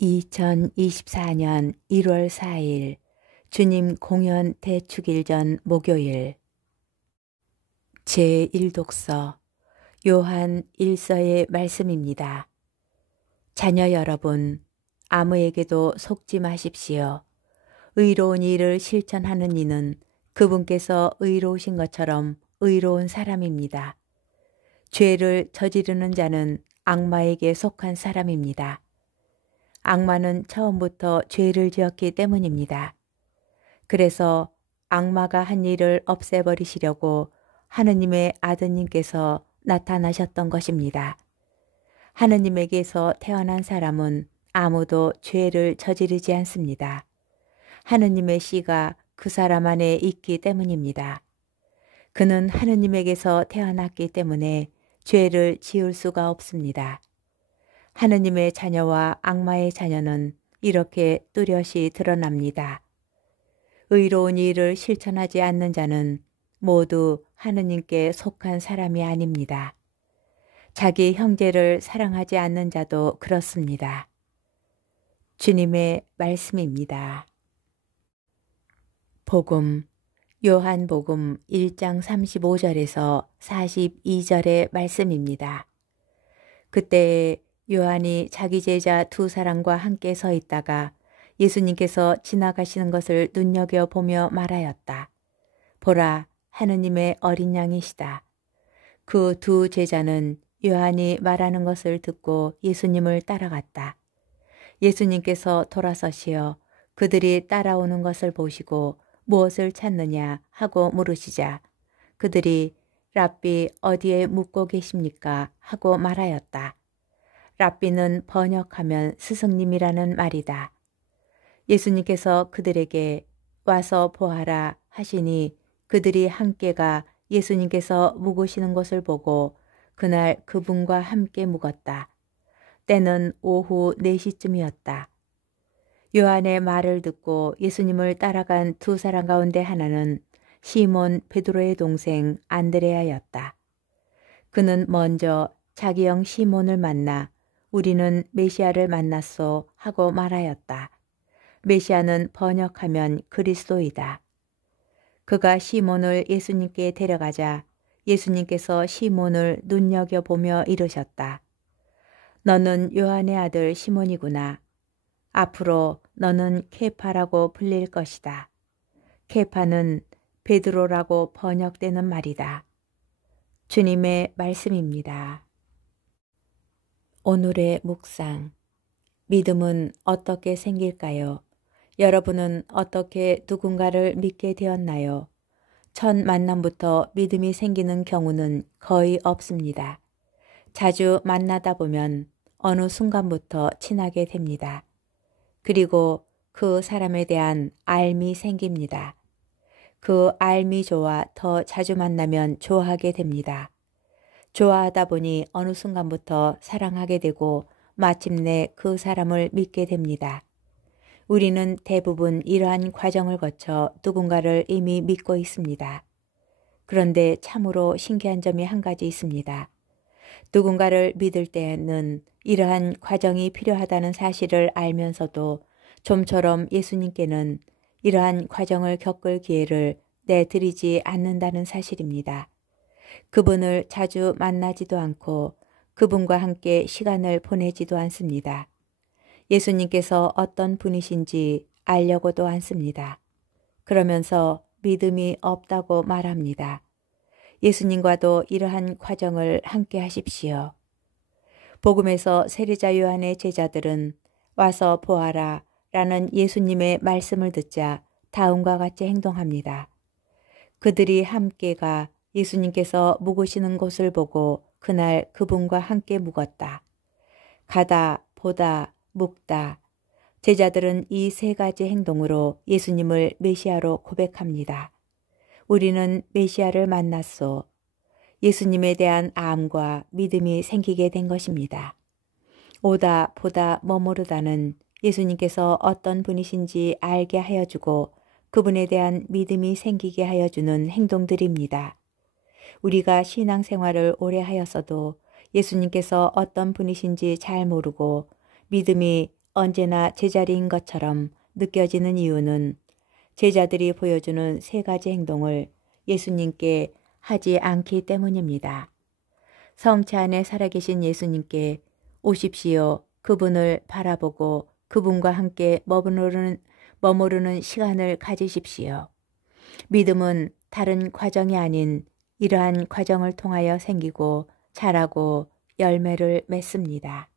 2024년 1월 4일 주님 공연 대축일 전 목요일 제1독서 요한 1서의 말씀입니다. 자녀 여러분, 아무에게도 속지 마십시오. 의로운 일을 실천하는 이는 그분께서 의로우신 것처럼 의로운 사람입니다. 죄를 저지르는 자는 악마에게 속한 사람입니다. 악마는 처음부터 죄를 지었기 때문입니다. 그래서 악마가 한 일을 없애버리시려고 하느님의 아드님께서 나타나셨던 것입니다. 하느님에게서 태어난 사람은 아무도 죄를 저지르지 않습니다. 하느님의 씨가 그 사람 안에 있기 때문입니다. 그는 하느님에게서 태어났기 때문에 죄를 지을 수가 없습니다. 하느님의 자녀와 악마의 자녀는 이렇게 뚜렷이 드러납니다. 의로운 일을 실천하지 않는 자는 모두 하느님께 속한 사람이 아닙니다. 자기 형제를 사랑하지 않는 자도 그렇습니다. 주님의 말씀입니다. 복음, 요한복음 1장 35절에서 42절의 말씀입니다. 그때 요한이 자기 제자 두 사람과 함께 서 있다가 예수님께서 지나가시는 것을 눈여겨보며 말하였다. 보라, 하느님의 어린 양이시다. 그 두 제자는 요한이 말하는 것을 듣고 예수님을 따라갔다. 예수님께서 돌아서시어 그들이 따라오는 것을 보시고 무엇을 찾느냐 하고 물으시자 그들이 랍비 어디에 묵고 계십니까 하고 말하였다. 랍비는 번역하면 스승님이라는 말이다. 예수님께서 그들에게 와서 보아라 하시니 그들이 함께가 예수님께서 묵으시는 것을 보고 그날 그분과 함께 묵었다. 때는 오후 4시쯤이었다. 요한의 말을 듣고 예수님을 따라간 두 사람 가운데 하나는 시몬 베드로의 동생 안드레아였다. 그는 먼저 자기 형 시몬을 만나 우리는 메시아를 만났소 하고 말하였다. 메시아는 번역하면 그리스도이다. 그가 시몬을 예수님께 데려가자 예수님께서 시몬을 눈여겨보며 이르셨다. 너는 요한의 아들 시몬이구나. 앞으로 너는 케파라고 불릴 것이다. 케파는 베드로라고 번역되는 말이다. 주님의 말씀입니다. 오늘의 묵상. 믿음은 어떻게 생길까요? 여러분은 어떻게 누군가를 믿게 되었나요? 첫 만남부터 믿음이 생기는 경우는 거의 없습니다. 자주 만나다 보면 어느 순간부터 친하게 됩니다. 그리고 그 사람에 대한 알미 생깁니다. 그 알미 좋아 더 자주 만나면 좋아하게 됩니다. 좋아하다 보니 어느 순간부터 사랑하게 되고 마침내 그 사람을 믿게 됩니다. 우리는 대부분 이러한 과정을 거쳐 누군가를 이미 믿고 있습니다. 그런데 참으로 신기한 점이 한 가지 있습니다. 누군가를 믿을 때는 이러한 과정이 필요하다는 사실을 알면서도 좀처럼 예수님께는 이러한 과정을 겪을 기회를 내드리지 않는다는 사실입니다. 그분을 자주 만나지도 않고 그분과 함께 시간을 보내지도 않습니다. 예수님께서 어떤 분이신지 알려고도 않습니다. 그러면서 믿음이 없다고 말합니다. 예수님과도 이러한 과정을 함께 하십시오. 복음에서 세례자 요한의 제자들은 와서 보아라 라는 예수님의 말씀을 듣자 다음과 같이 행동합니다. 그들이 함께가 예수님께서 묵으시는 곳을 보고 그날 그분과 함께 묵었다. 가다, 보다, 묵다. 제자들은 이 세 가지 행동으로 예수님을 메시아로 고백합니다. 우리는 메시아를 만났소. 예수님에 대한 암과 믿음이 생기게 된 것입니다. 오다, 보다, 머무르다는 예수님께서 어떤 분이신지 알게 하여주고 그분에 대한 믿음이 생기게 하여주는 행동들입니다. 우리가 신앙생활을 오래 하였어도 예수님께서 어떤 분이신지 잘 모르고 믿음이 언제나 제자리인 것처럼 느껴지는 이유는 제자들이 보여주는 세 가지 행동을 예수님께 하지 않기 때문입니다. 성체 안에 살아계신 예수님께 오십시오. 그분을 바라보고 그분과 함께 머무르는 시간을 가지십시오. 믿음은 다른 과정이 아닌 이러한 과정을 통하여 생기고 자라고 열매를 맺습니다.